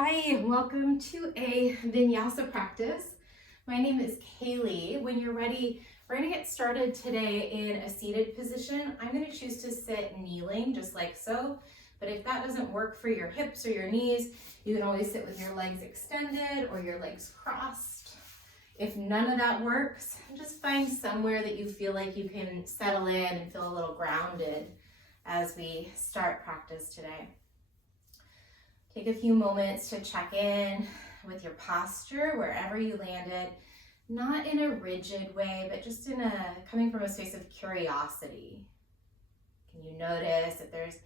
Hi, welcome to a vinyasa practice. My name is Kaylee. When you're ready, we're going to get started today in a seated position. I'm going to choose to sit kneeling just like so, but if that doesn't work for your hips or your knees, you can always sit with your legs extended or your legs crossed. If none of that works, just find somewhere that you feel like you can settle in and feel a little grounded as we start practice today. Take a few moments to check in with your posture wherever you landed, not in a rigid way, but just coming from a space of curiosity. Can you notice if there's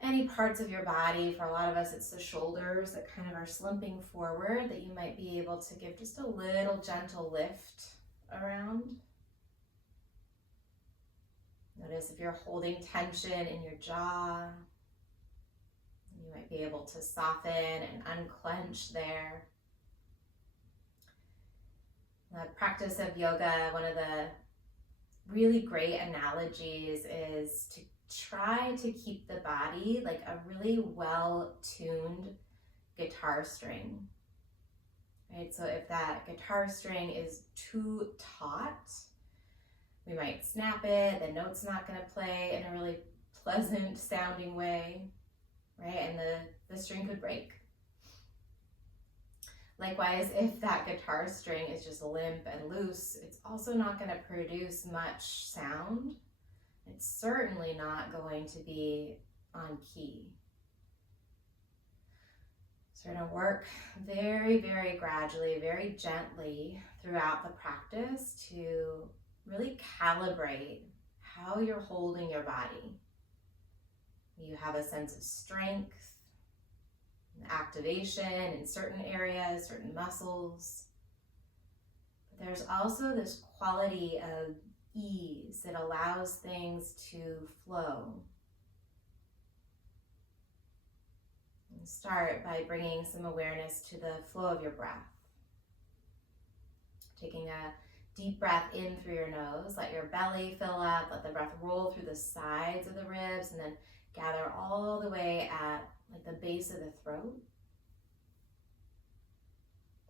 any parts of your body? For a lot of us, it's the shoulders that kind of are slumping forward that you might be able to give just a little gentle lift around. Notice if you're holding tension in your jaw. You might be able to soften and unclench there. The practice of yoga, one of the really great analogies is to try to keep the body like a really well-tuned guitar string. Right? So if that guitar string is too taut, we might snap it, the note's not going to play in a really pleasant sounding way. Right, and the string could break. Likewise, if that guitar string is just limp and loose, it's also not going to produce much sound. It's certainly not going to be on key. So we're going to work very, very gradually, very gently throughout the practice to really calibrate how you're holding your body. You have a sense of strength, activation in certain areas, certain muscles. But there's also this quality of ease that allows things to flow. And start by bringing some awareness to the flow of your breath. Taking a deep breath in through your nose, let your belly fill up, let the breath roll through the sides of the ribs, and then gather all the way at like the base of the throat.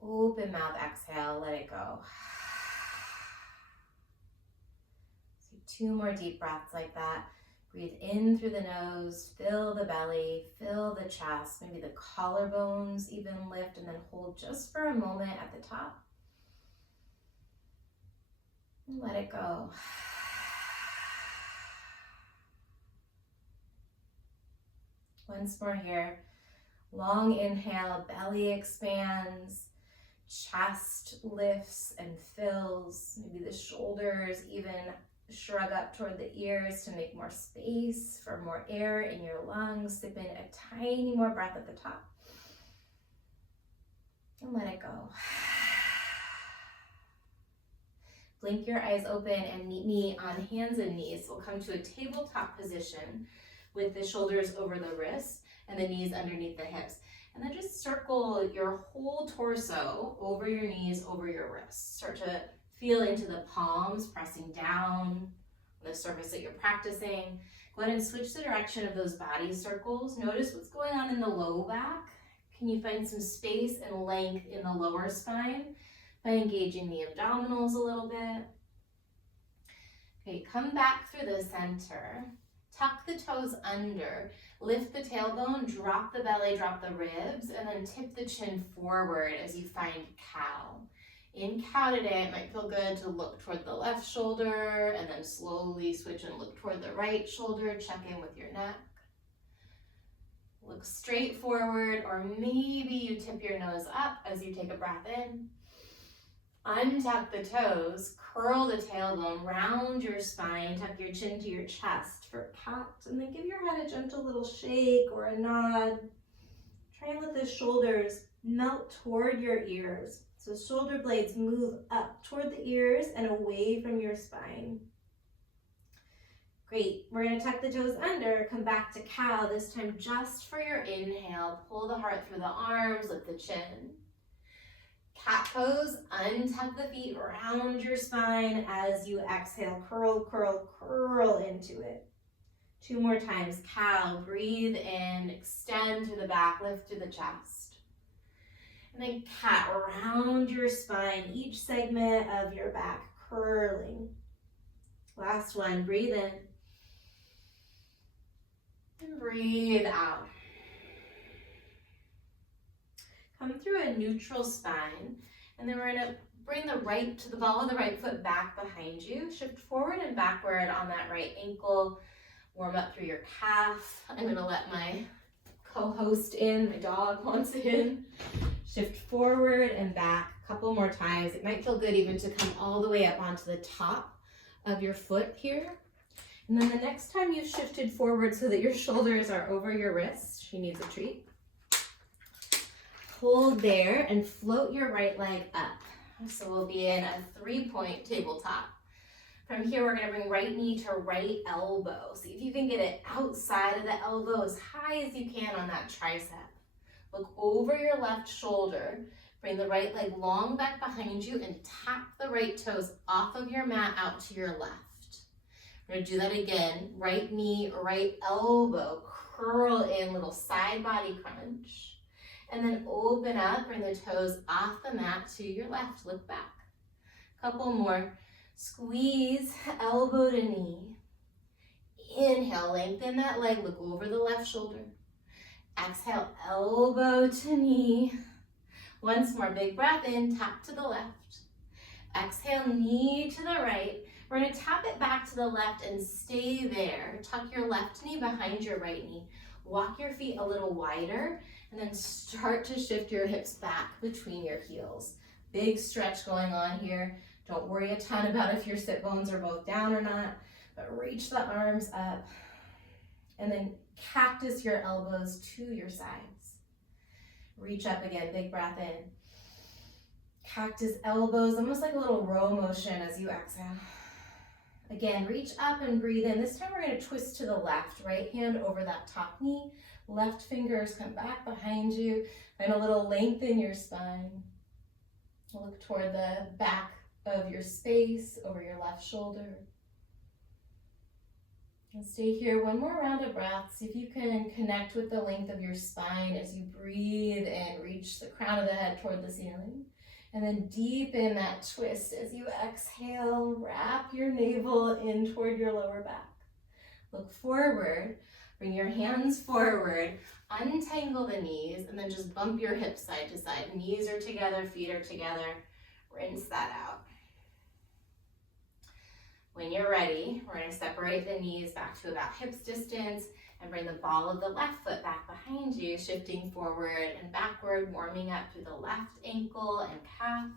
Open mouth exhale, let it go. So 2 more deep breaths like that. Breathe in through the nose, fill the belly, fill the chest, maybe the collarbones even lift, and then hold just for a moment at the top. And let it go. Once more here. Long inhale, belly expands, chest lifts and fills. Maybe the shoulders even shrug up toward the ears to make more space for more air in your lungs. Sip in a tiny more breath at the top. And let it go. Blink your eyes open and meet me on hands and knees. We'll come to a tabletop position with the shoulders over the wrists and the knees underneath the hips. And then just circle your whole torso over your knees, over your wrists. Start to feel into the palms, pressing down on the surface that you're practicing. Go ahead and switch the direction of those body circles. Notice what's going on in the low back. Can you find some space and length in the lower spine by engaging the abdominals a little bit? Okay, come back through the center. Tuck the toes under, lift the tailbone, drop the belly, drop the ribs, and then tip the chin forward as you find cow. In cow today, it might feel good to look toward the left shoulder and then slowly switch and look toward the right shoulder. Check in with your neck. Look straight forward, or maybe you tip your nose up as you take a breath in. Untuck the toes, curl the tailbone, round your spine, tuck your chin to your chest for cat, and then give your head a gentle little shake or a nod. Try and let the shoulders melt toward your ears. So shoulder blades move up toward the ears and away from your spine. Great, we're gonna tuck the toes under, come back to cow, this time just for your inhale. Pull the heart through the arms, lift the chin. Cat pose, untuck the feet, round your spine as you exhale, curl, curl, curl into it. 2 more times, cow, breathe in, extend to the back, lift to the chest. And then cat around your spine, each segment of your back curling. Last one, breathe in. And breathe out. Come through a neutral spine, and then we're gonna bring the ball of the right foot back behind you. Shift forward and backward on that right ankle. Warm up through your calf. I'm gonna let my co-host in, my dog wants in. Shift forward and back a couple more times. It might feel good even to come all the way up onto the top of your foot here. And then the next time you've shifted forward so that your shoulders are over your wrists, she needs a treat. Hold there and float your right leg up. So we'll be in a 3-point tabletop. From here, we're gonna bring right knee to right elbow. See if you can get it outside of the elbow as high as you can on that tricep. Look over your left shoulder. Bring the right leg long back behind you and tap the right toes off of your mat out to your left. We're gonna do that again. Right knee, right elbow. Curl in, little side body crunch. And then open up, bring the toes off the mat to your left. Look back. Couple more. Squeeze elbow to knee. Inhale, lengthen that leg. Look over the left shoulder. Exhale, elbow to knee. Once more, big breath in, tap to the left. Exhale, knee to the right. We're gonna tap it back to the left and stay there. Tuck your left knee behind your right knee. Walk your feet a little wider and then start to shift your hips back between your heels. Big stretch going on here. Don't worry a ton about if your sit bones are both down or not, but reach the arms up and then cactus your elbows to your sides. Reach up again, big breath in. Cactus elbows, almost like a little row motion as you exhale. Again, reach up and breathe in. This time we're gonna twist to the left, right hand over that top knee, left fingers come back behind you, find a little length in your spine. Look toward the back of your space, over your left shoulder. And stay here, one more round of breath. See if you can connect with the length of your spine as you breathe and reach the crown of the head toward the ceiling. And then deepen that twist as you exhale, wrap your navel in toward your lower back. Look forward, bring your hands forward, untangle the knees, and then just bump your hips side to side. Knees are together, feet are together. Rinse that out. When you're ready, we're going to separate the knees back to about hips distance and bring the ball of the left foot back behind you, shifting forward and backward, warming up through the left ankle and calf.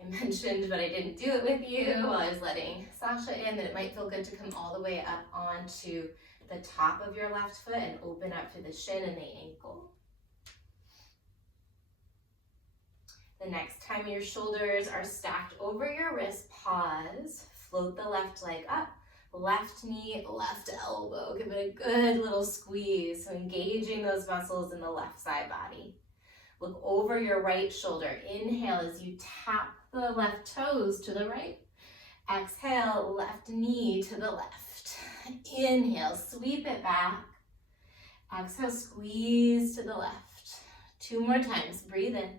I mentioned, but I didn't do it with you while I was letting Sasha in, that it might feel good to come all the way up onto the top of your left foot and open up through the shin and the ankle. The next time your shoulders are stacked over your wrist, pause, float the left leg up, left knee, left elbow. Give it a good little squeeze, so engaging those muscles in the left side body. Look over your right shoulder. Inhale as you tap the left toes to the right. Exhale, left knee to the left. Inhale, sweep it back. Exhale, squeeze to the left. 2 more times, breathe in.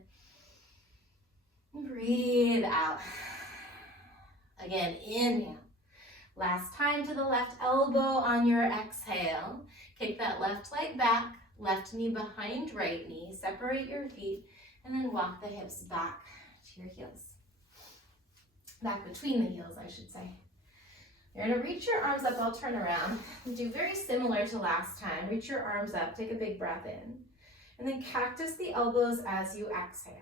Breathe out. Again, inhale. Last time to the left elbow on your exhale. Kick that left leg back, left knee behind right knee. Separate your feet and then walk the hips back to your heels. Back between the heels, I should say. You're gonna reach your arms up, I'll turn around. Do very similar to last time. Reach your arms up, take a big breath in. And then cactus the elbows as you exhale.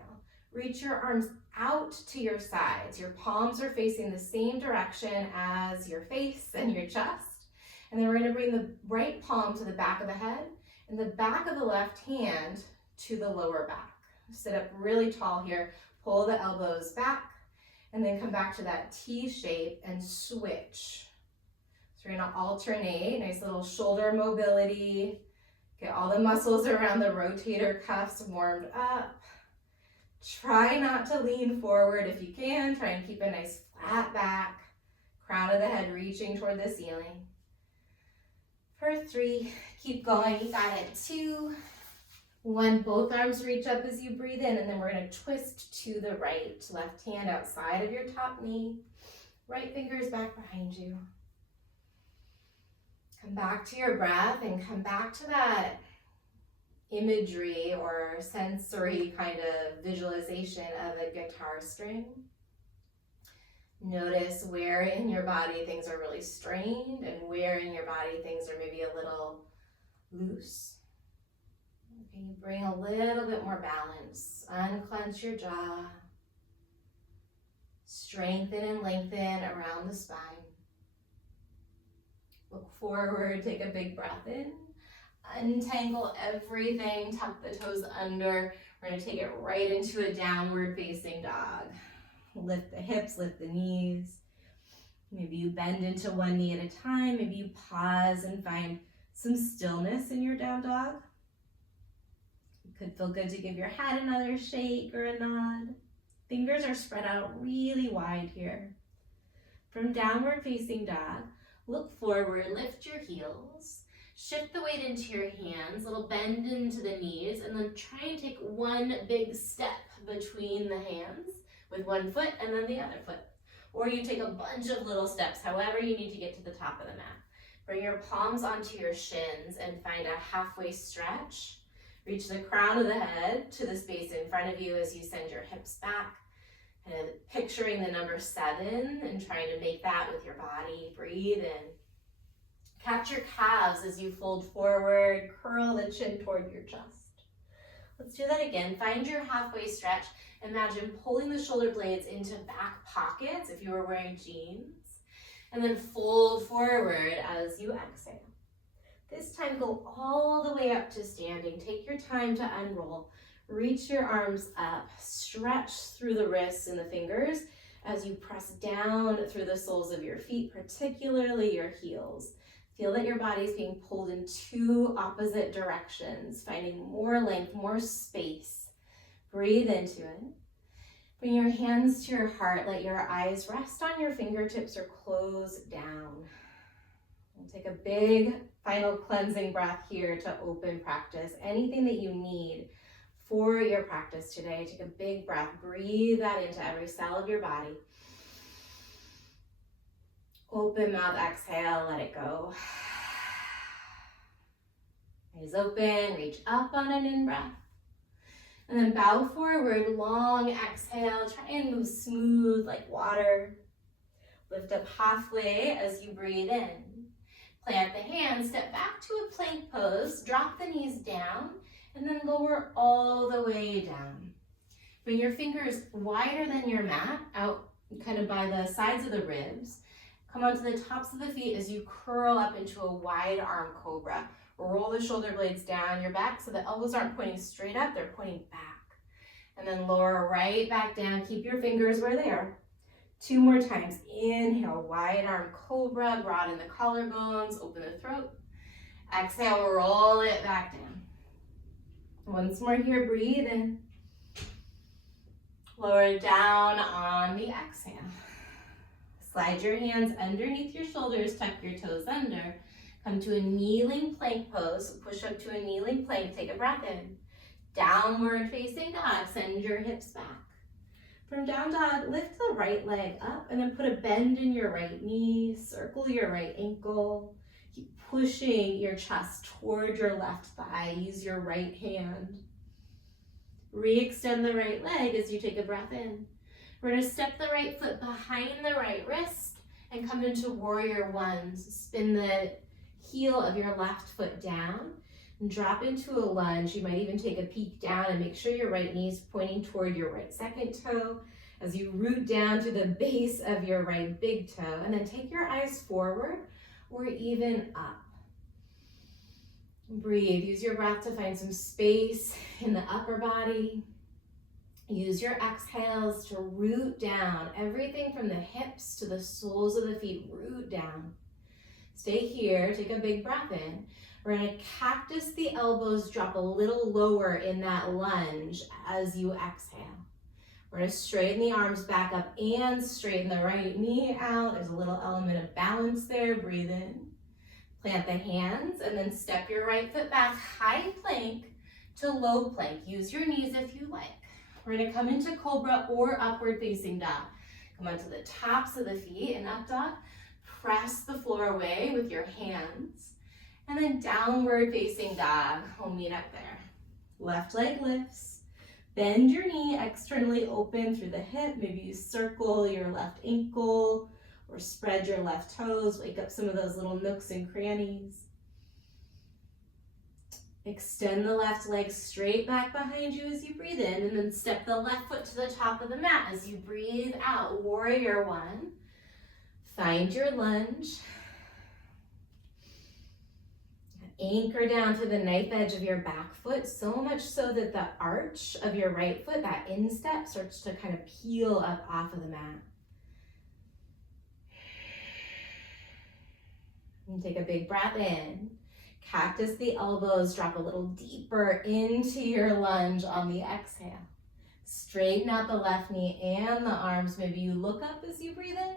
Reach your arms out to your sides. Your palms are facing the same direction as your face and your chest. And then we're going to bring the right palm to the back of the head and the back of the left hand to the lower back. Sit up really tall here. Pull the elbows back and then come back to that T shape and switch. So we're going to alternate. Nice little shoulder mobility. Get all the muscles around the rotator cuffs warmed up. Try not to lean forward if you can. Try and keep a nice flat back. Crown of the head reaching toward the ceiling. For 3, keep going. You got it. 2, When both arms reach up as you breathe in, and then we're going to twist to the right. Left hand outside of your top knee. Right fingers back behind you. Come back to your breath and come back to that imagery or sensory kind of visualization of a guitar string. Notice where in your body things are really strained and where in your body things are maybe a little loose. Okay, you bring a little bit more balance. Unclench your jaw. Strengthen and lengthen around the spine. Look forward, take a big breath in. Untangle everything, tuck the toes under. We're going to take it right into a downward facing dog. Lift the hips, lift the knees. Maybe you bend into one knee at a time. Maybe you pause and find some stillness in your down dog. It could feel good to give your head another shake or a nod. Fingers are spread out really wide here. From downward facing dog, look forward, lift your heels. Shift the weight into your hands, little bend into the knees, and then try and take one big step between the hands with one foot and then the other foot. Or you take a bunch of little steps, however you need to get to the top of the mat. Bring your palms onto your shins and find a halfway stretch. Reach the crown of the head to the space in front of you as you send your hips back. And picturing the number 7 and trying to make that with your body. Breathe in. Catch your calves as you fold forward, curl the chin toward your chest. Let's do that again. Find your halfway stretch. Imagine pulling the shoulder blades into back pockets if you were wearing jeans. And then fold forward as you exhale. This time go all the way up to standing. Take your time to unroll. Reach your arms up. Stretch through the wrists and the fingers as you press down through the soles of your feet, particularly your heels. Feel that your body is being pulled in 2 opposite directions, finding more length, more space. Breathe into it. Bring your hands to your heart. Let your eyes rest on your fingertips or close down. We'll take a big final cleansing breath here to open practice. Anything that you need for your practice today, take a big breath. Breathe that into every cell of your body. Open mouth, exhale, let it go. Eyes open, reach up on an in-breath. And then bow forward, long exhale. Try and move smooth like water. Lift up halfway as you breathe in. Plant the hands, step back to a plank pose, drop the knees down, and then lower all the way down. Bring your fingers wider than your mat, out kind of by the sides of the ribs. Come onto the tops of the feet as you curl up into a wide arm cobra. Roll the shoulder blades down your back so the elbows aren't pointing straight up, they're pointing back. And then lower right back down. Keep your fingers where they are. 2 more times. Inhale, wide arm cobra, broaden the collarbones, open the throat. Exhale, roll it back down. Once more here, breathe in. Lower down on the exhale. Slide your hands underneath your shoulders, tuck your toes under. Come to a kneeling plank pose. So push up to a kneeling plank, take a breath in. Downward facing dog, send your hips back. From down dog, lift the right leg up and then put a bend in your right knee, circle your right ankle. Keep pushing your chest toward your left thigh. Use your right hand. Re-extend the right leg as you take a breath in. We're going to step the right foot behind the right wrist and come into warrior 1. So spin the heel of your left foot down and drop into a lunge. You might even take a peek down and make sure your right knee is pointing toward your right second toe as you root down to the base of your right big toe, and then take your eyes forward or even up. Breathe. Use your breath to find some space in the upper body. Use your exhales to root down. Everything from the hips to the soles of the feet, root down. Stay here. Take a big breath in. We're going to cactus the elbows, drop a little lower in that lunge as you exhale. We're going to straighten the arms back up and straighten the right knee out. There's a little element of balance there. Breathe in. Plant the hands and then step your right foot back, high plank. to low plank. Use your knees if you like. We're gonna come into cobra or upward facing dog. Come onto the tops of the feet in up dog. Press the floor away with your hands. And then downward facing dog. We'll meet up there. Left leg lifts. Bend your knee externally open through the hip. Maybe you circle your left ankle or spread your left toes. Wake up some of those little nooks and crannies. Extend the left leg straight back behind you as you breathe in, and then step the left foot to the top of the mat as you breathe out. Warrior one. Find your lunge. Anchor down to the knife edge of your back foot, so much so that the arch of your right foot, that instep, starts to kind of peel up off of the mat. And take a big breath in. Cactus the elbows, drop a little deeper into your lunge on the exhale. Straighten out the left knee and the arms. Maybe you look up as you breathe in.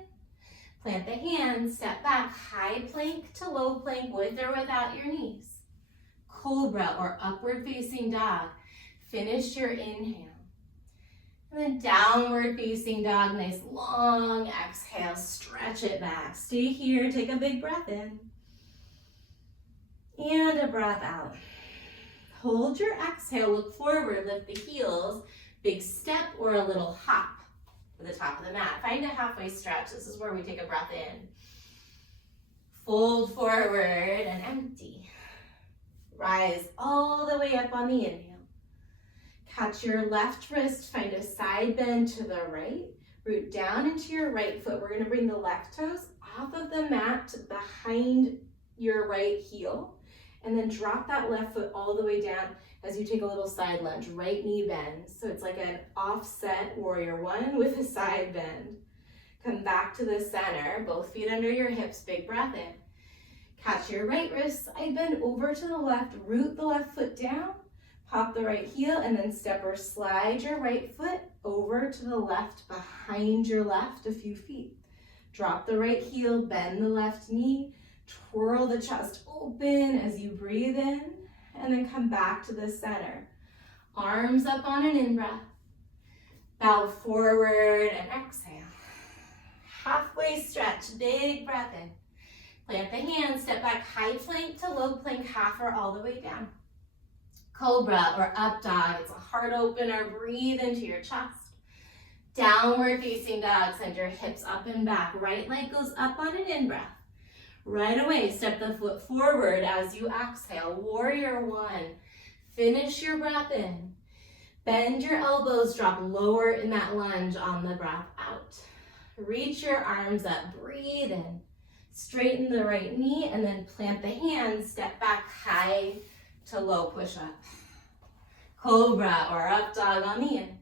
Plant the hands, step back, high plank to low plank with or without your knees. Cobra or upward facing dog. Finish your inhale. And then downward facing dog, nice long exhale, stretch it back. Stay here, take a big breath in. And a breath out. Hold your exhale, look forward, lift the heels, big step or a little hop to the top of the mat. Find a halfway stretch. This is where we take a breath in. Fold forward and empty. Rise all the way up on the inhale. Catch your left wrist, find a side bend to the right. Root down into your right foot. We're going to bring the left toes off of the mat behind your right heel. And then drop that left foot all the way down as you take a little side lunge. Right knee bend. So it's like an offset warrior one with a side bend. Come back to the center. Both feet under your hips. Big breath in. Catch your right wrist, side bend over to the left. Root the left foot down. Pop the right heel and then step or slide your right foot over to the left behind your left a few feet. Drop the right heel, bend the left knee. Twirl the chest open as you breathe in, and then come back to the center. Arms up on an in-breath. Bow forward and exhale. Halfway stretch, big breath in. Plant the hands, step back, high plank to low plank, half or all the way down. Cobra or up dog, it's a heart opener. Breathe into your chest. Downward facing dog, send your hips up and back. Right leg goes up on an in-breath. Right away, step the foot forward as you exhale. Warrior one. Finish your breath in. Bend your elbows, drop lower in that lunge on the breath out. Reach your arms up, breathe in. Straighten the right knee and then plant the hands, step back high to low push up. Cobra or up dog on the in.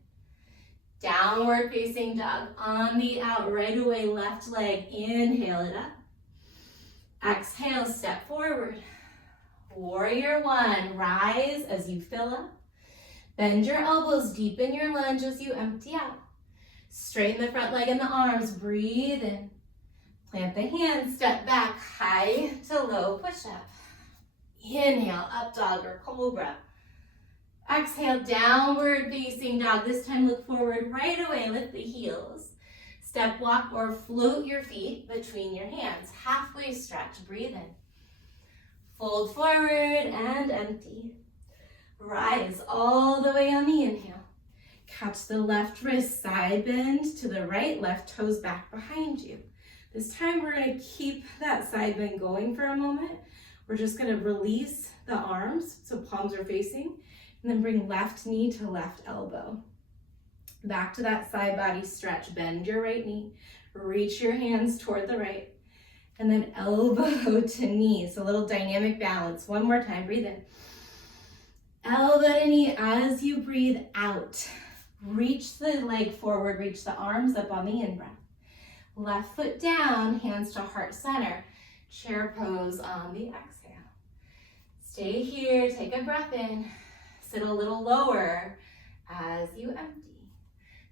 Downward facing dog on the out. Right away, left leg, inhale it up. Exhale, step forward. Warrior one, rise as you fill up. Bend your elbows, deepen your lunge as you empty out. Straighten the front leg and the arms, breathe in. Plant the hands, step back, high to low push up. Inhale, up dog or cobra. Exhale, downward facing dog. This time look forward right away, lift the heels. Step, walk, or float your feet between your hands. Halfway stretch, breathe in. Fold forward and empty. Rise all the way on the inhale. Catch the left wrist, side bend to the right, left toes back behind you. This time we're going to keep that side bend going for a moment. We're just going to release the arms, so palms are facing, and then bring left knee to left elbow. Back to that side body stretch. Bend your right knee. Reach your hands toward the right. And then elbow to knee. So a little dynamic balance. One more time. Breathe in. Elbow to knee as you breathe out. Reach the leg forward. Reach the arms up on the in-breath. Left foot down. Hands to heart center. Chair pose on the exhale. Stay here. Take a breath in. Sit a little lower as you empty.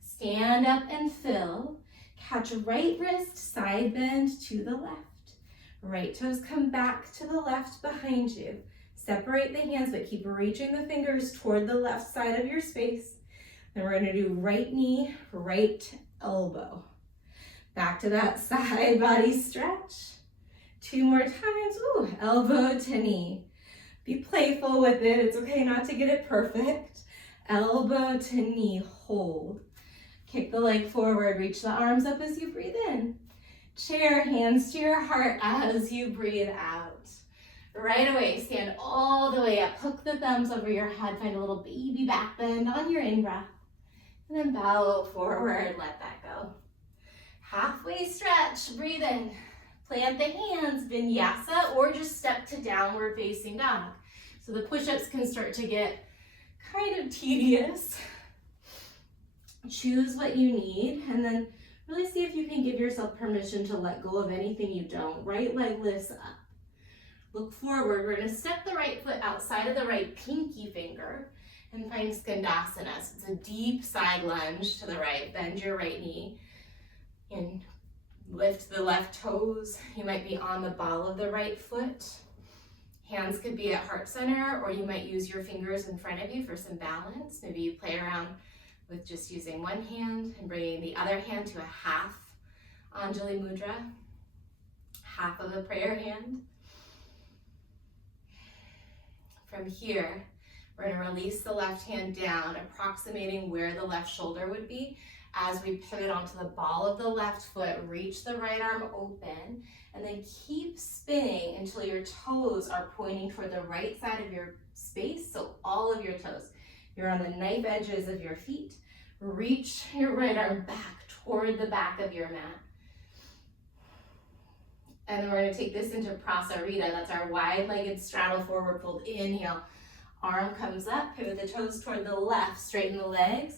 Stand up and fill. Catch right wrist, side bend to the left. Right toes come back to the left behind you. Separate the hands, but keep reaching the fingers toward the left side of your space. Then we're gonna do right knee, right elbow. Back to that side body stretch. 2 more times, ooh, elbow to knee. Be playful with it, it's okay not to get it perfect. Elbow to knee, hold. Kick the leg forward, reach the arms up as you breathe in. Chair, hands to your heart as you breathe out. Right away, stand all the way up. Hook the thumbs over your head. Find a little baby back bend on your in-breath. And then bow forward, let that go. Halfway stretch, breathe in. Plant the hands, vinyasa, or just step to downward facing dog. So the push-ups can start to get kind of tedious. Choose what you need, and then really see if you can give yourself permission to let go of anything you don't. Right leg lifts up. Look forward. We're going to step the right foot outside of the right pinky finger and find Skandasana. So it's a deep side lunge to the right. Bend your right knee and lift the left toes. You might be on the ball of the right foot. Hands could be at heart center, or you might use your fingers in front of you for some balance. Maybe you play around with just using one hand and bringing the other hand to a half Anjali Mudra, half of a prayer hand. From here, we're going to release the left hand down, approximating where the left shoulder would be. As we pivot onto the ball of the left foot, reach the right arm open, and then keep spinning until your toes are pointing toward the right side of your space, so all of your toes. You're on the knife edges of your feet. Reach your right arm back toward the back of your mat. And then we're going to take this into Prasarita. That's our wide-legged straddle forward fold. Inhale, arm comes up, pivot the toes toward the left, straighten the legs.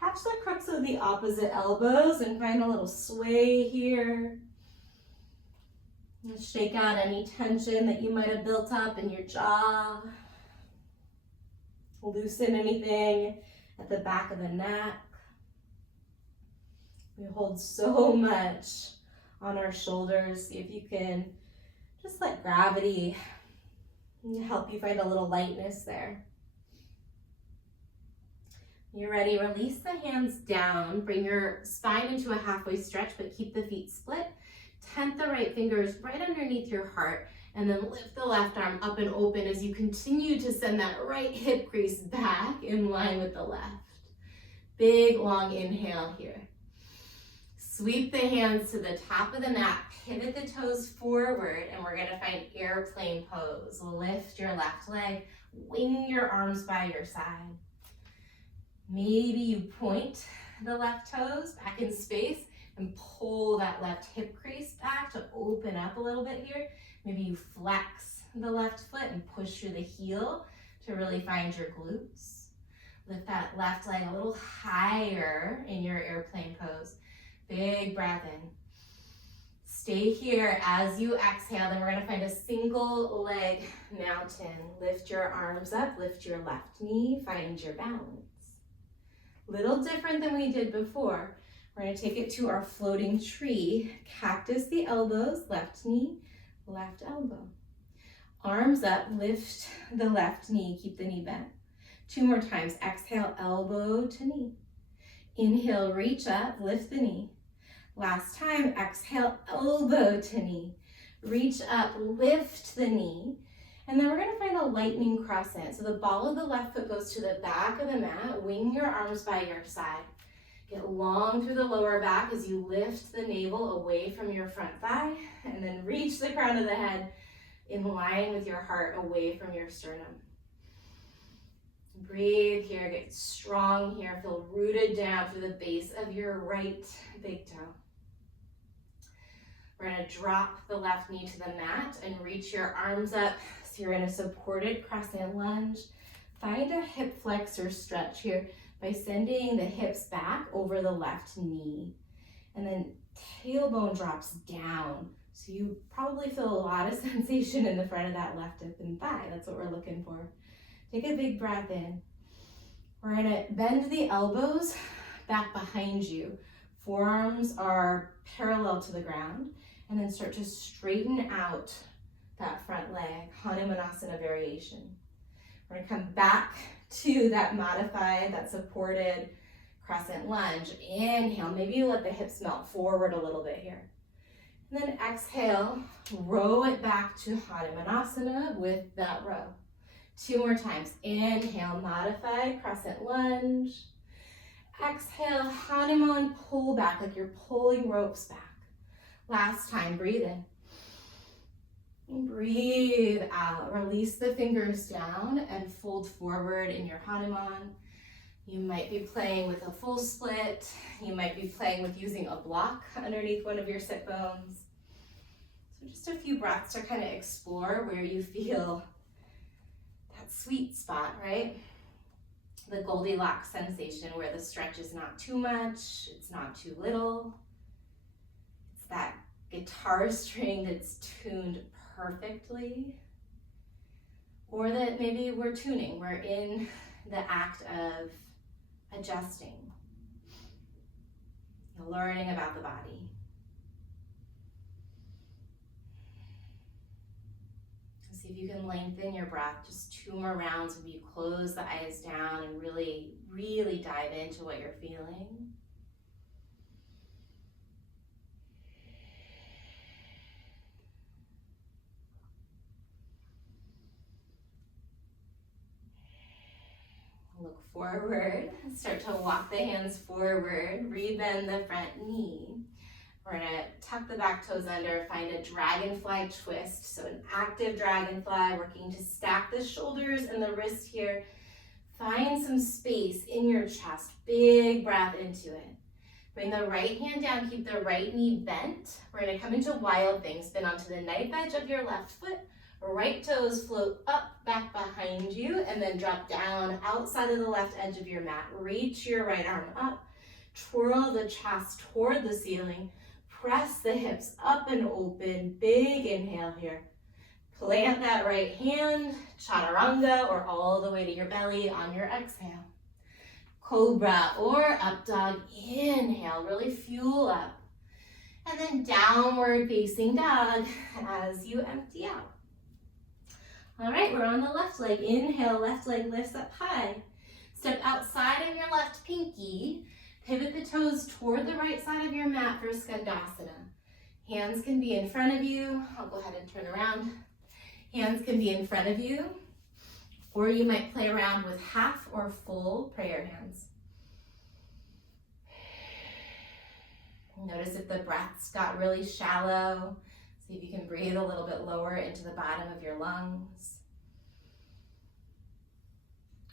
Catch the crooks of the opposite elbows and find a little sway here. Shake out any tension that you might have built up in your jaw. Loosen anything at the back of the neck. We hold so much on our shoulders. See if you can just let gravity help you find a little lightness there. You're ready, release the hands down. Bring your spine into a halfway stretch, but keep the feet split. Tent the right fingers right underneath your heart, and then lift the left arm up and open as you continue to send that right hip crease back in line with the left. Big, long inhale here. Sweep the hands to the top of the mat, pivot the toes forward, and we're gonna find airplane pose. Lift your left leg, wing your arms by your side. Maybe you point the left toes back in space and pull that left hip crease back to open up a little bit here. Maybe you flex the left foot and push through the heel to really find your glutes. Lift that left leg a little higher in your airplane pose. Big breath in. Stay here as you exhale. Then we're going to find a single leg mountain. Lift your arms up, lift your left knee, find your balance. Little different than we did before. We're going to take it to our floating tree. Cactus the elbows, left knee, left elbow. Arms up, lift the left knee, keep the knee bent. 2 more times. Exhale, elbow to knee. Inhale, reach up, lift the knee. Last time, exhale, elbow to knee. Reach up, lift the knee. And then we're going to find a lightning crescent. So the ball of the left foot goes to the back of the mat. Wing your arms by your side. Get long through the lower back as you lift the navel away from your front thigh. And then reach the crown of the head in line with your heart away from your sternum. Breathe here, get strong here. Feel rooted down through the base of your right big toe. We're going to drop the left knee to the mat and reach your arms up. So you're in a supported crescent lunge. Find a hip flexor stretch here by sending the hips back over the left knee. And then tailbone drops down. So you probably feel a lot of sensation in the front of that left hip and thigh. That's what we're looking for. Take a big breath in. We're going to bend the elbows back behind you. Forearms are parallel to the ground. And then start to straighten out that front leg, Hanumanasana variation. We're gonna come back to that modified, that supported crescent lunge. Inhale, maybe you let the hips melt forward a little bit here. And then exhale, row it back to Hanumanasana with that row. 2 more times. Inhale, modified crescent lunge. Exhale, Hanuman, pull back like you're pulling ropes back. Last time, breathe in. Breathe out. Release the fingers down and fold forward in your Hanuman. You might be playing with a full split. You might be playing with using a block underneath one of your sit bones. So just a few breaths to kind of explore where you feel that sweet spot, right? The Goldilocks sensation where the stretch is not too much, it's not too little. It's that guitar string that's tuned perfectly. Or that maybe we're tuning, we're in the act of adjusting, learning about the body. See if you can lengthen your breath, just 2 more rounds when you close the eyes down and really, really dive into what you're feeling. Look forward, start to walk the hands forward, rebend the front knee. We're gonna tuck the back toes under, find a dragonfly twist. So an active dragonfly, working to stack the shoulders and the wrist here. Find some space in your chest, big breath into it. Bring the right hand down, keep the right knee bent. We're gonna come into wild thing, spin onto the knife edge of your left foot. Right toes float up, back behind you, and then drop down outside of the left edge of your mat. Reach your right arm up, twirl the chest toward the ceiling, press the hips up and open, big inhale here. Plant that right hand, chaturanga, or all the way to your belly on your exhale. Cobra or up dog, inhale, really fuel up. And then downward facing dog as you empty out. All right, we're on the left leg. Inhale, left leg lifts up high. Step outside of your left pinky. Pivot the toes toward the right side of your mat for Skandasana. Hands can be in front of you. I'll go ahead and turn around. Hands can be in front of you, or you might play around with half or full prayer hands. Notice if the breaths got really shallow. See if you can breathe a little bit lower into the bottom of your lungs.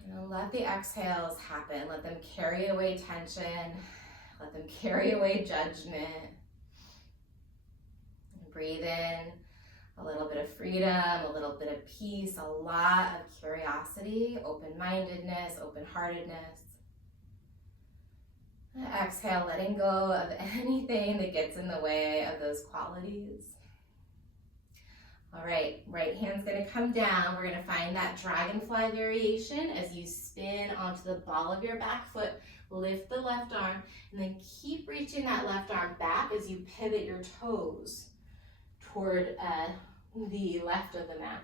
And let the exhales happen. Let them carry away tension. Let them carry away judgment. And breathe in a little bit of freedom, a little bit of peace, a lot of curiosity, open-mindedness, open-heartedness. And exhale, letting go of anything that gets in the way of those qualities. All right, right hand's gonna come down. We're gonna find that dragonfly variation as you spin onto the ball of your back foot. Lift the left arm, and then keep reaching that left arm back as you pivot your toes toward the left of the mat.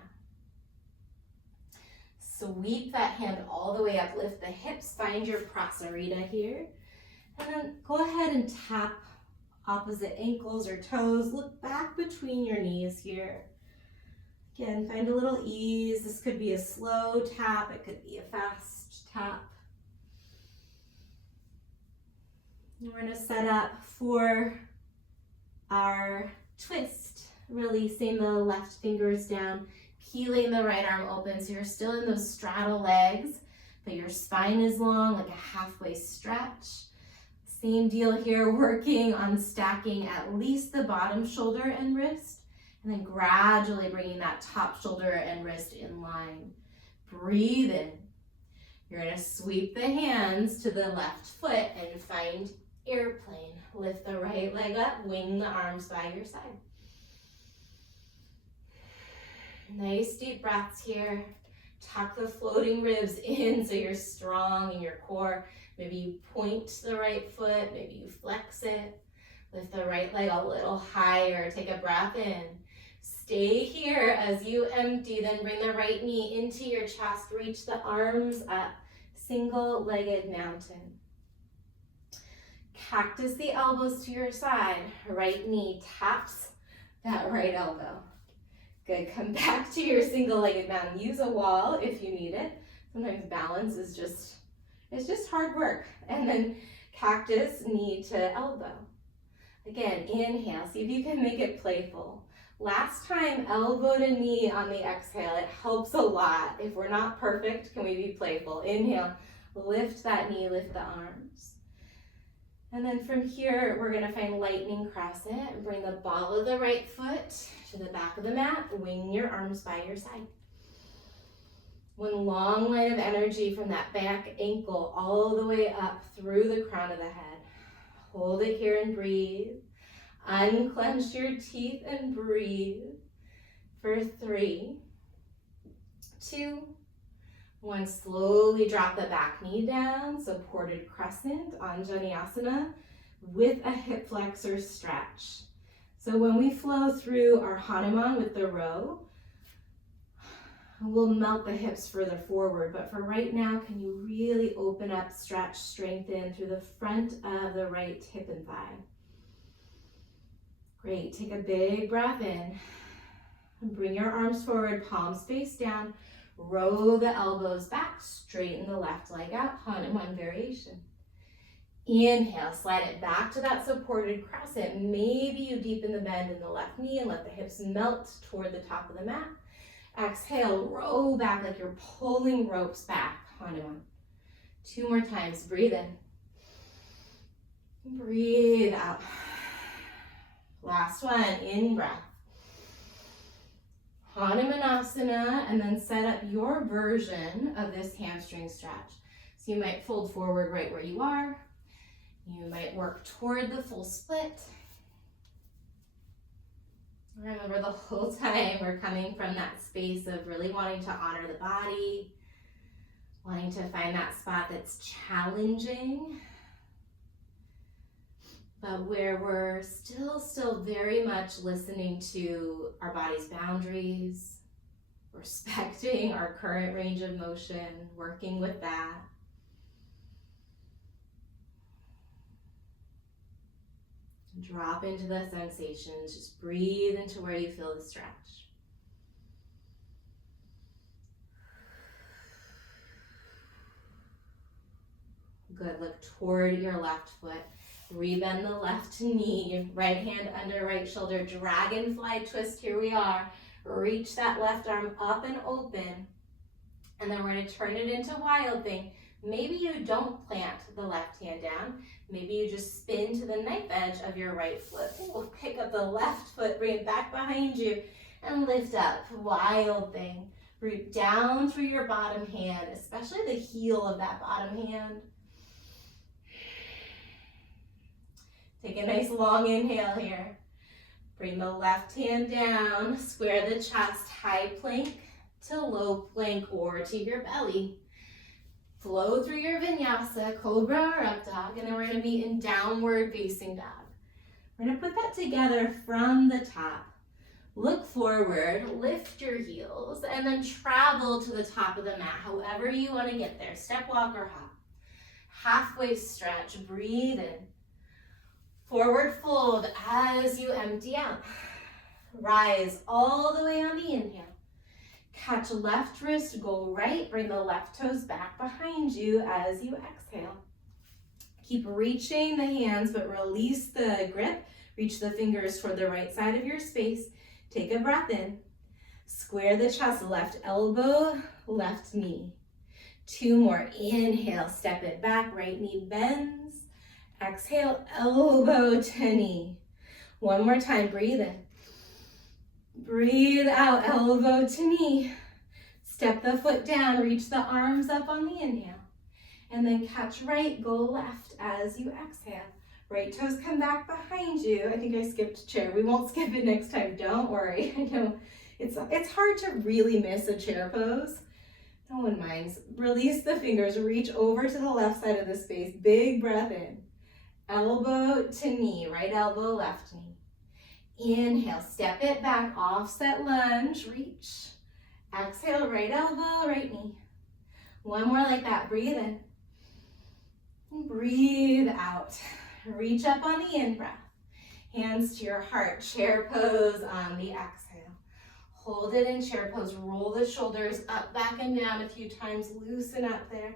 Sweep that hand all the way up, lift the hips, find your prasarita here. And then go ahead and tap opposite ankles or toes. Look back between your knees here. Again, find a little ease. This could be a slow tap, it could be a fast tap. And we're gonna set up for our twist, releasing the left fingers down, peeling the right arm open so you're still in those straddle legs, but your spine is long, like a halfway stretch. Same deal here, working on stacking at least the bottom shoulder and wrist, and then gradually bringing that top shoulder and wrist in line. Breathe in. You're gonna sweep the hands to the left foot and find airplane. Lift the right leg up, wing the arms by your side. Nice deep breaths here. Tuck the floating ribs in so you're strong in your core. Maybe you point the right foot, maybe you flex it. Lift the right leg a little higher. Take a breath in. Stay here as you empty, then bring the right knee into your chest, reach the arms up, single-legged mountain. Cactus the elbows to your side, right knee taps that right elbow. Good, come back to your single-legged mountain. Use a wall if you need it. Sometimes balance is it's just hard work. And then cactus, knee to elbow. Again, inhale, see if you can make it playful. Last time, elbow to knee on the exhale. It helps a lot. If we're not perfect, can we be playful? Inhale, lift that knee, lift the arms. And then from here, we're gonna find lightning crescent. Bring the ball of the right foot to the back of the mat. Wing your arms by your side. One long line of energy from that back ankle all the way up through the crown of the head. Hold it here and breathe. Unclench your teeth and breathe for 3, 2, 1. Slowly drop the back knee down, supported crescent, Anjaneyasana, with a hip flexor stretch. So when we flow through our Hanuman with the row, we'll melt the hips further forward, but for right now, can you really open up, stretch, strengthen through the front of the right hip and thigh? Great, take a big breath in. Bring your arms forward, palms face down. Row the elbows back, straighten the left leg out, Hanuman variation. Inhale, slide it back to that supported crescent. Maybe you deepen the bend in the left knee and let the hips melt toward the top of the mat. Exhale, row back like you're pulling ropes back, Hanuman. 2 more times, breathe in. Breathe out. Last one, in breath. Hanumanasana, and then set up your version of this hamstring stretch. So you might fold forward right where you are. You might work toward the full split. Remember, the whole time we're coming from that space of really wanting to honor the body, wanting to find that spot that's challenging, but where we're still very much listening to our body's boundaries, respecting our current range of motion, working with that. Drop into the sensations, just breathe into where you feel the stretch. Good, look toward your left foot. Rebend the left knee, right hand under right shoulder, dragonfly twist, here we are. Reach that left arm up and open, and then we're gonna turn it into wild thing. Maybe you don't plant the left hand down. Maybe you just spin to the knife edge of your right foot. We'll pick up the left foot, bring it back behind you, and lift up, wild thing. Root down through your bottom hand, especially the heel of that bottom hand. Take a nice long inhale here. Bring the left hand down, square the chest, high plank to low plank or to your belly. Flow through your vinyasa, cobra or up dog, and then we're gonna be in downward facing dog. We're gonna put that together from the top. Look forward, lift your heels, and then travel to the top of the mat, however you wanna get there, step, walk, or hop. Halfway stretch, breathe in. Forward fold as you empty out. Rise all the way on the inhale. Catch left wrist, go right, bring the left toes back behind you as you exhale. Keep reaching the hands, but release the grip. Reach the fingers toward the right side of your space. Take a breath in. Square the chest, left elbow, left knee. 2 more, inhale, step it back, right knee bends. Exhale, elbow to knee. 1 more time, breathe in. Breathe out, elbow to knee. Step the foot down, reach the arms up on the inhale. And then catch right, go left as you exhale. Right toes come back behind you. I think I skipped chair. We won't skip it next time, don't worry. I know it's hard to really miss a chair pose. No one minds. Release the fingers, reach over to the left side of the space. Big breath in. Elbow to knee, right elbow, left knee. Inhale, step it back, offset lunge, reach. Exhale, right elbow, right knee. One more like that, breathe in. Breathe out. Reach up on the in-breath. Hands to your heart, chair pose on the exhale. Hold it in chair pose, roll the shoulders up, back, and down a few times, loosen up there.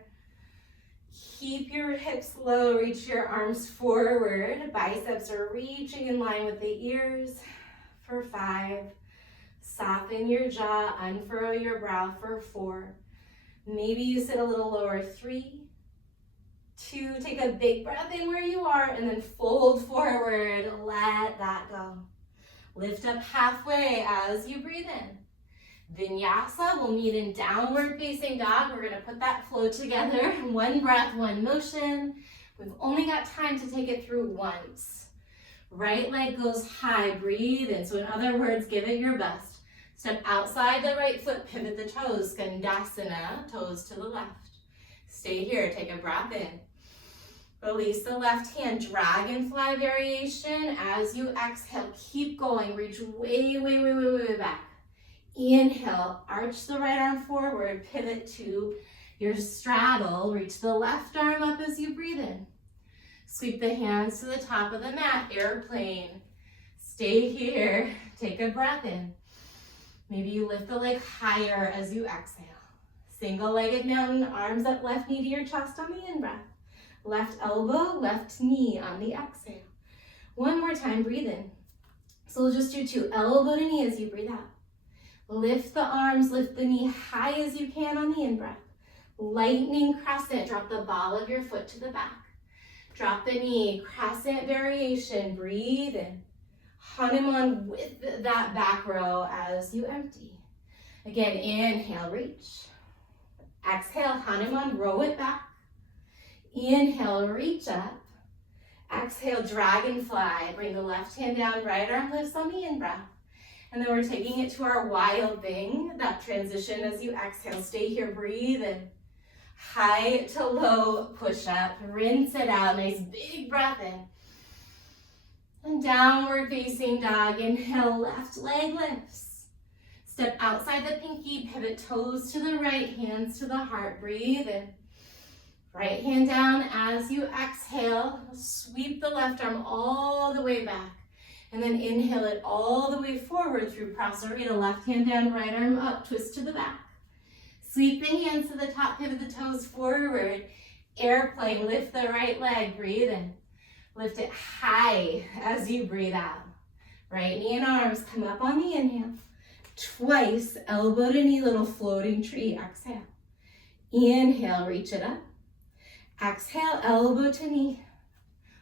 Keep your hips low, reach your arms forward. Biceps are reaching in line with the ears for 5. Soften your jaw, unfurrow your brow for 4. Maybe you sit a little lower, 3, 2, take a big breath in where you are, and then fold forward, let that go. Lift up halfway as you breathe in. Vinyasa will meet in downward facing dog. We're gonna put that flow together. One breath, one motion. We've only got time to take it through once. Right leg goes high, breathe in. So in other words, give it your best. Step outside the right foot, pivot the toes, Skandasana, toes to the left. Stay here, take a breath in. Release the left hand, dragonfly variation. As you exhale, keep going, reach way, way, way, way, way back. Inhale, arch the right arm forward, pivot to your straddle, reach the left arm up as you breathe in. Sweep the hands to the top of the mat, airplane. Stay here, take a breath in. Maybe you lift the leg higher as you exhale. Single-legged mountain, arms up, left knee to your chest on the in-breath. Left elbow, left knee on the exhale. One more time, breathe in. So we'll just do 2, elbow to knee as you breathe out. Lift the arms, lift the knee high as you can on the in-breath. Lightning crescent, drop the ball of your foot to the back. Drop the knee, crescent variation, breathe in. Hanuman with that back row as you empty. Again, inhale, reach. Exhale, Hanuman, row it back. Inhale, reach up. Exhale, dragonfly. Bring the left hand down, right arm lifts on the in-breath. And then we're taking it to our wild thing, that transition as you exhale. Stay here, breathe in. High to low push up, rinse it out, nice big breath in. And downward facing dog, inhale, left leg lifts. Step outside the pinky, pivot toes to the right, hands to the heart, breathe in. Right hand down as you exhale, sweep the left arm all the way back. And then inhale it all the way forward through Prasarita, left hand down, right arm up, twist to the back. Sweep the hands to the top, pivot the toes forward. Airplane, lift the right leg, breathe in. Lift it high as you breathe out. Right knee and arms come up on the inhale. Twice, elbow to knee, little floating tree, exhale. Inhale, reach it up. Exhale, elbow to knee.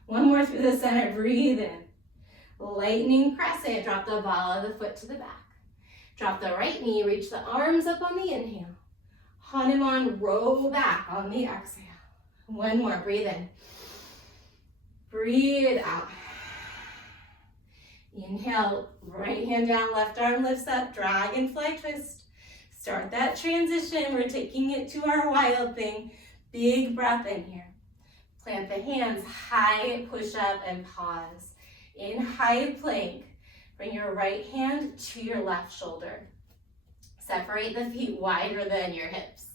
One more through the center, breathe in. Lightning crescent, drop the ball of the foot to the back. Drop the right knee, reach the arms up on the inhale. Hanuman, row back on the exhale. One more, breathe in. Breathe out. Inhale, right hand down, left arm lifts up, dragonfly twist. Start that transition, we're taking it to our wild thing. Big breath in here. Plant the hands, high push up and pause. In high plank, bring your right hand to your left shoulder. Separate the feet wider than your hips.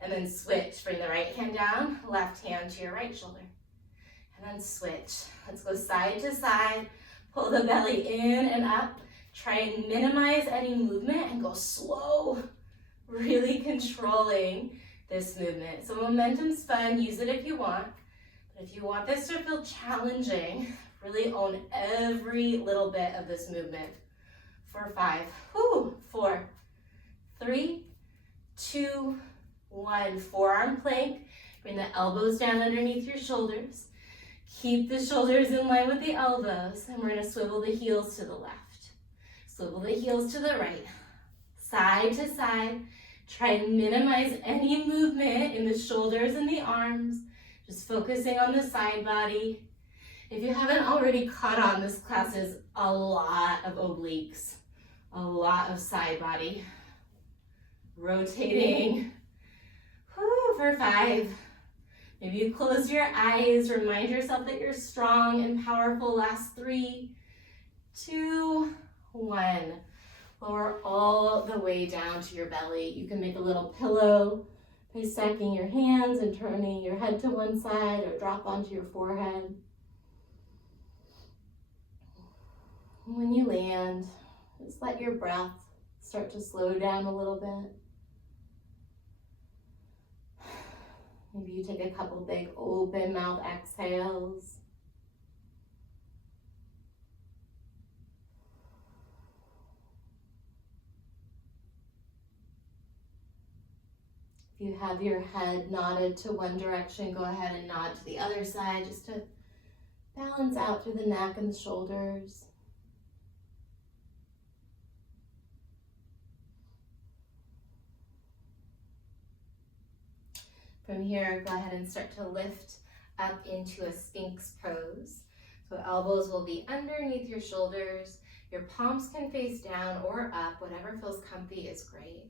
And then switch, bring the right hand down, left hand to your right shoulder. And then switch. Let's go side to side, pull the belly in and up. Try and minimize any movement and go slow, really controlling this movement. So momentum's fun, use it if you want. But if you want this to feel challenging, really own every little bit of this movement. For 5, 4, 3, 2, 1. Forearm plank, bring the elbows down underneath your shoulders. Keep the shoulders in line with the elbows, and we're gonna swivel the heels to the left. Swivel the heels to the right. Side to side. Try and minimize any movement in the shoulders and the arms. Just focusing on the side body. If you haven't already caught on, this class is a lot of obliques, a lot of side body. Rotating. For 5. Maybe you close your eyes, remind yourself that you're strong and powerful. Last 3, 2, 1. Lower all the way down to your belly. You can make a little pillow by stacking your hands and turning your head to one side or drop onto your forehead. When you land, just let your breath start to slow down a little bit. Maybe you take a couple big open mouth exhales. If you have your head nodded to one direction, go ahead and nod to the other side just to balance out through the neck and the shoulders. From here, go ahead and start to lift up into a Sphinx pose. So elbows will be underneath your shoulders. Your palms can face down or up. Whatever feels comfy is great.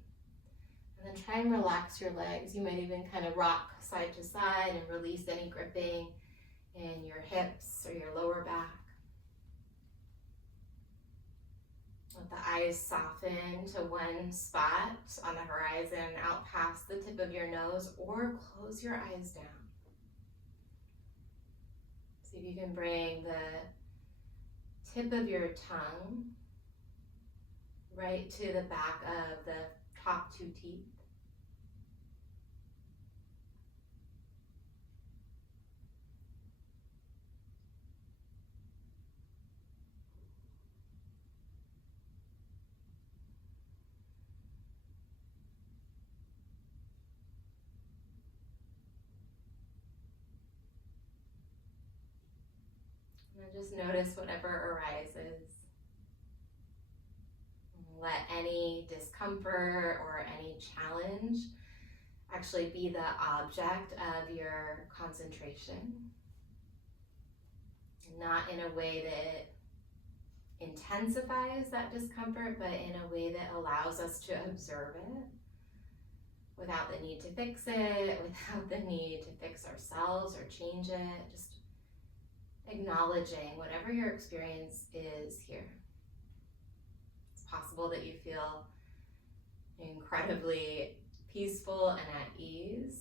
And then try and relax your legs. You might even kind of rock side to side and release any gripping in your hips or your lower back. Let the eyes soften to one spot on the horizon, out past the tip of your nose, or close your eyes down. See if you can bring the tip of your tongue right to the back of the top 2 teeth. And just notice whatever arises. Let any discomfort or any challenge actually be the object of your concentration. Not in a way that intensifies that discomfort, but in a way that allows us to observe it without the need to fix it, without the need to fix ourselves or change it. Just acknowledging whatever your experience is here. It's possible that you feel incredibly peaceful and at ease.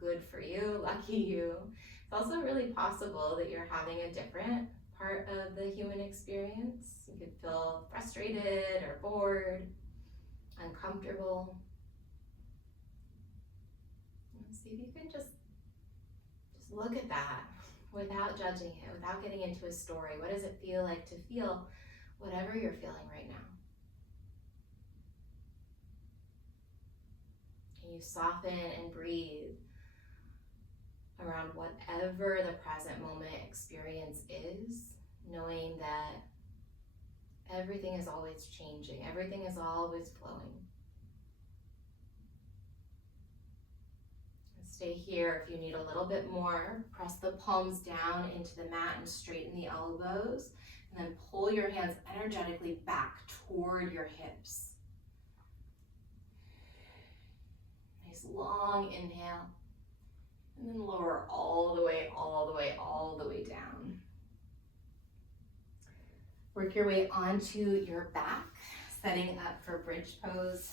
Good for you, lucky you. It's also really possible that you're having a different part of the human experience. You could feel frustrated or bored, uncomfortable. See if you can just look at that without judging it, without getting into a story. What does it feel like to feel whatever you're feeling right now? Can you soften and breathe around whatever the present moment experience is, knowing that everything is always changing, everything is always flowing. Stay here. If you need a little bit more, press the palms down into the mat and straighten the elbows, and then pull your hands energetically back toward your hips. Nice long inhale, and then lower all the way down. Work your way onto your back, setting up for bridge pose.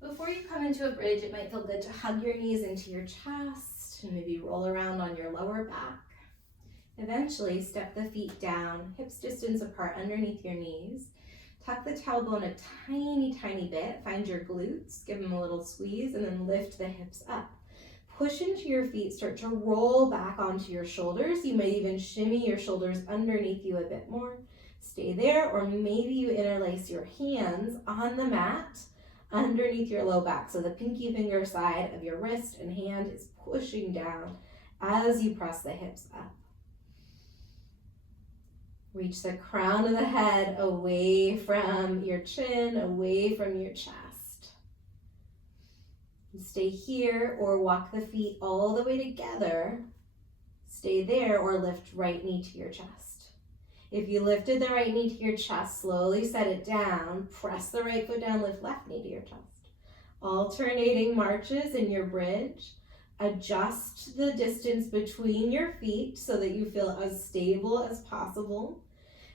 Before you come into a bridge, it might feel good to hug your knees into your chest and maybe roll around on your lower back. Eventually, step the feet down, hips distance apart underneath your knees. Tuck the tailbone a tiny bit. Find your glutes, give them a little squeeze, and then lift the hips up. Push into your feet, start to roll back onto your shoulders. You may even shimmy your shoulders underneath you a bit more. Stay there, or maybe you interlace your hands on the mat underneath your low back. So the pinky finger side of your wrist and hand is pushing down as you press the hips up. Reach the crown of the head away from your chin, away from your chest. Stay here or walk the feet all the way together. Stay there or lift right knee to your chest. If you lifted the right knee to your chest, slowly set it down. Press the right foot down, lift left knee to your chest. Alternating marches in your bridge. Adjust the distance between your feet so that you feel as stable as possible.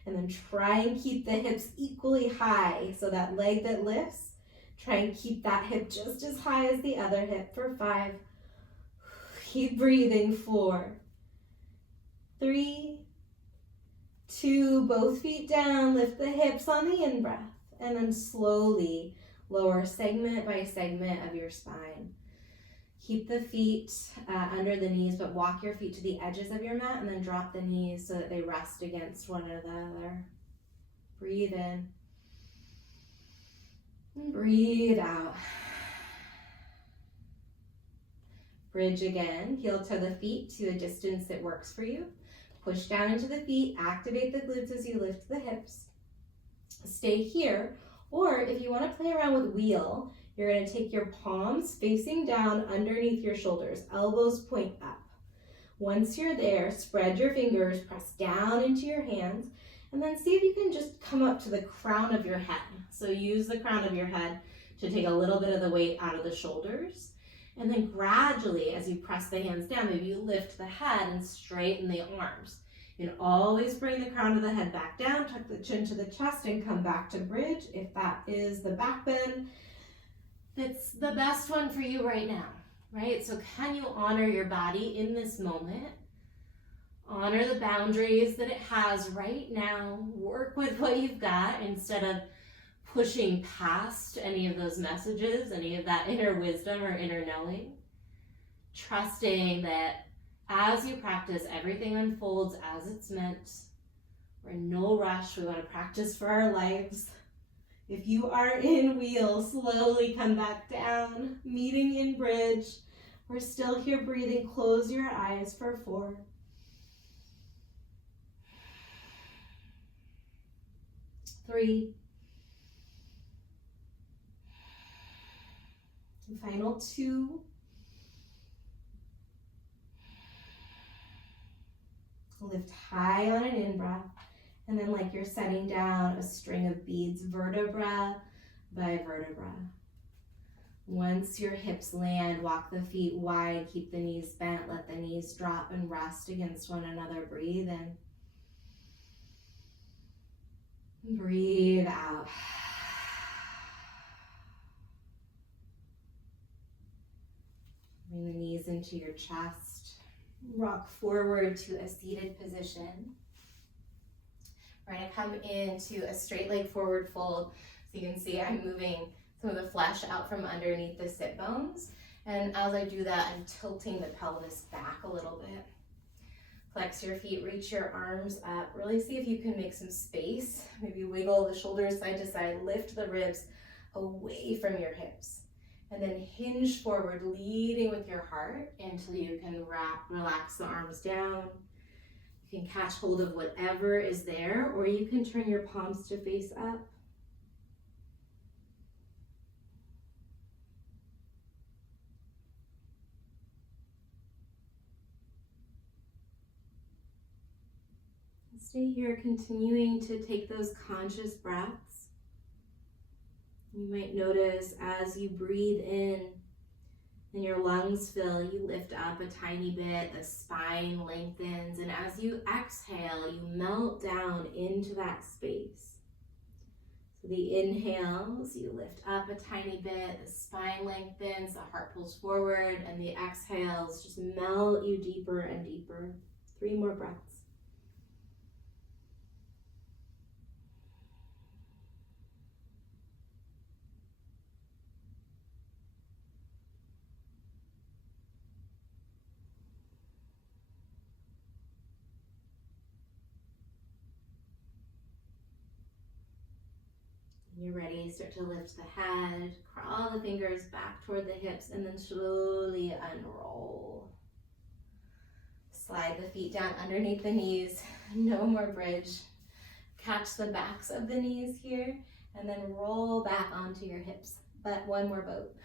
And then try and keep the hips equally high. So that leg that lifts, try and keep that hip just as high as the other hip for 5. Keep breathing. 4, 3, 2, both feet down. Lift the hips on the in-breath. And then slowly lower segment by segment of your spine. Keep the feet under the knees, but walk your feet to the edges of your mat and then drop the knees so that they rest against one another. Breathe in. And breathe out. Bridge again. Heel toe the feet to a distance that works for you. Push down into the feet. Activate the glutes as you lift the hips. Stay here. Or if you want to play around with wheel, you're going to take your palms facing down underneath your shoulders. Elbows point up. Once you're there, spread your fingers, press down into your hands, and then see if you can just come up to the crown of your head. So use the crown of your head to take a little bit of the weight out of the shoulders. And then gradually, as you press the hands down, maybe you lift the head and straighten the arms. You can always bring the crown of the head back down, tuck the chin to the chest, and come back to bridge if that is the back bend. That's the best one for you right now, right? So can you honor your body in this moment? Honor the boundaries that it has right now. Work with what you've got instead of pushing past any of those messages, any of that inner wisdom or inner knowing. Trusting that as you practice, everything unfolds as it's meant. We're in no rush. We want to practice for our lives. If you are in wheel, slowly come back down, meeting in bridge. We're still here breathing. Close your eyes for 4. 3. And final 2. Lift high on an in-breath. And then like you're setting down a string of beads, vertebra by vertebra. Once your hips land, walk the feet wide, keep the knees bent, let the knees drop and rest against one another. Breathe in. Breathe out. Bring the knees into your chest. Rock forward to a seated position. We're going to come into a straight leg forward fold. So you can see I'm moving some of the flesh out from underneath the sit bones. And as I do that, I'm tilting the pelvis back a little bit. Flex your feet, reach your arms up. Really see if you can make some space. Maybe wiggle the shoulders side to side. Lift the ribs away from your hips. And then hinge forward, leading with your heart until you can relax the arms down. You can catch hold of whatever is there, or you can turn your palms to face up. Stay here, continuing to take those conscious breaths. You might notice as you breathe in and your lungs fill, you lift up a tiny bit, the spine lengthens, and as you exhale, you melt down into that space. So the inhales, you lift up a tiny bit, the spine lengthens, the heart pulls forward, and the exhales just melt you deeper and deeper. 3 more breaths. When you're ready, start to lift the head, crawl the fingers back toward the hips, and then slowly unroll. Slide the feet down underneath the knees, no more bridge. Catch the backs of the knees here, and then roll back onto your hips. But one more boat.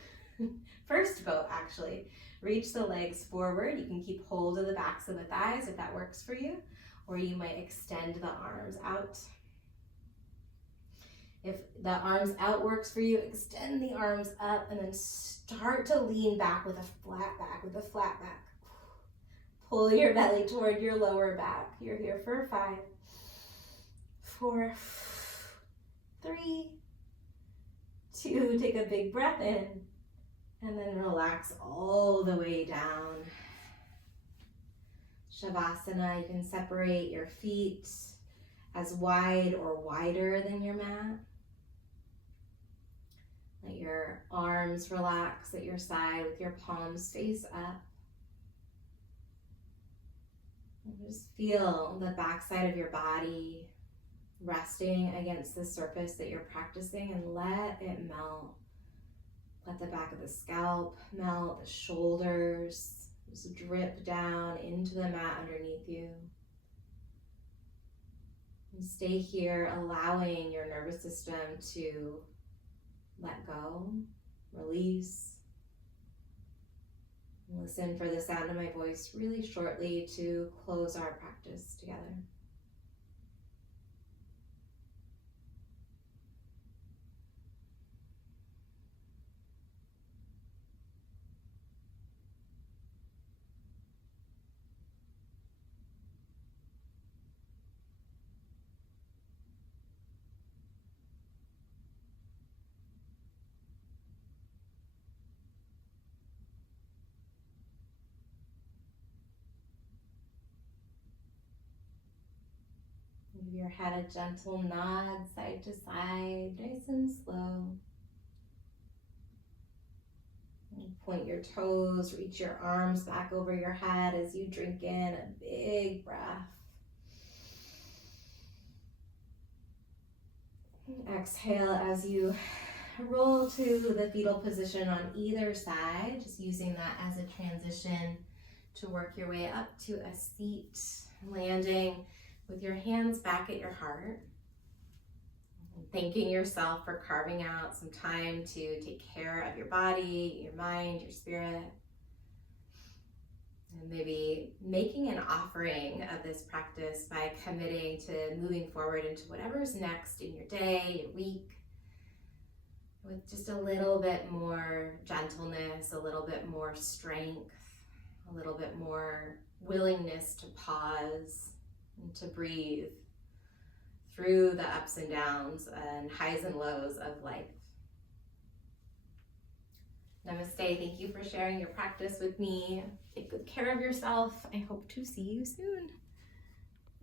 First boat, actually. Reach the legs forward. You can keep hold of the backs of the thighs if that works for you, or you might extend the arms out. If the arms out works for you, extend the arms up and then start to lean back with a flat back, Pull your belly toward your lower back. You're here for 5, 4, 3, 2, take a big breath in, and then relax all the way down. Shavasana, you can separate your feet as wide or wider than your mat. Let your arms relax at your side with your palms face up. And just feel the backside of your body resting against the surface that you're practicing, and let it melt. Let the back of the scalp melt, the shoulders just drip down into the mat underneath you. And stay here, allowing your nervous system to let go, release. And listen for the sound of my voice really shortly to close our practice together. Give your head a gentle nod side to side, nice and slow. And point your toes, reach your arms back over your head as you drink in a big breath. Exhale as you roll to the fetal position on either side, just using that as a transition to work your way up to a seat, landing with your hands back at your heart. Thanking yourself for carving out some time to take care of your body, your mind, your spirit. And maybe making an offering of this practice by committing to moving forward into whatever's next in your day, your week, with just a little bit more gentleness, a little bit more strength, a little bit more willingness to pause and to breathe through the ups and downs and highs and lows of life. Namaste. Thank you for sharing your practice with me. Take good care of yourself. I hope to see you soon.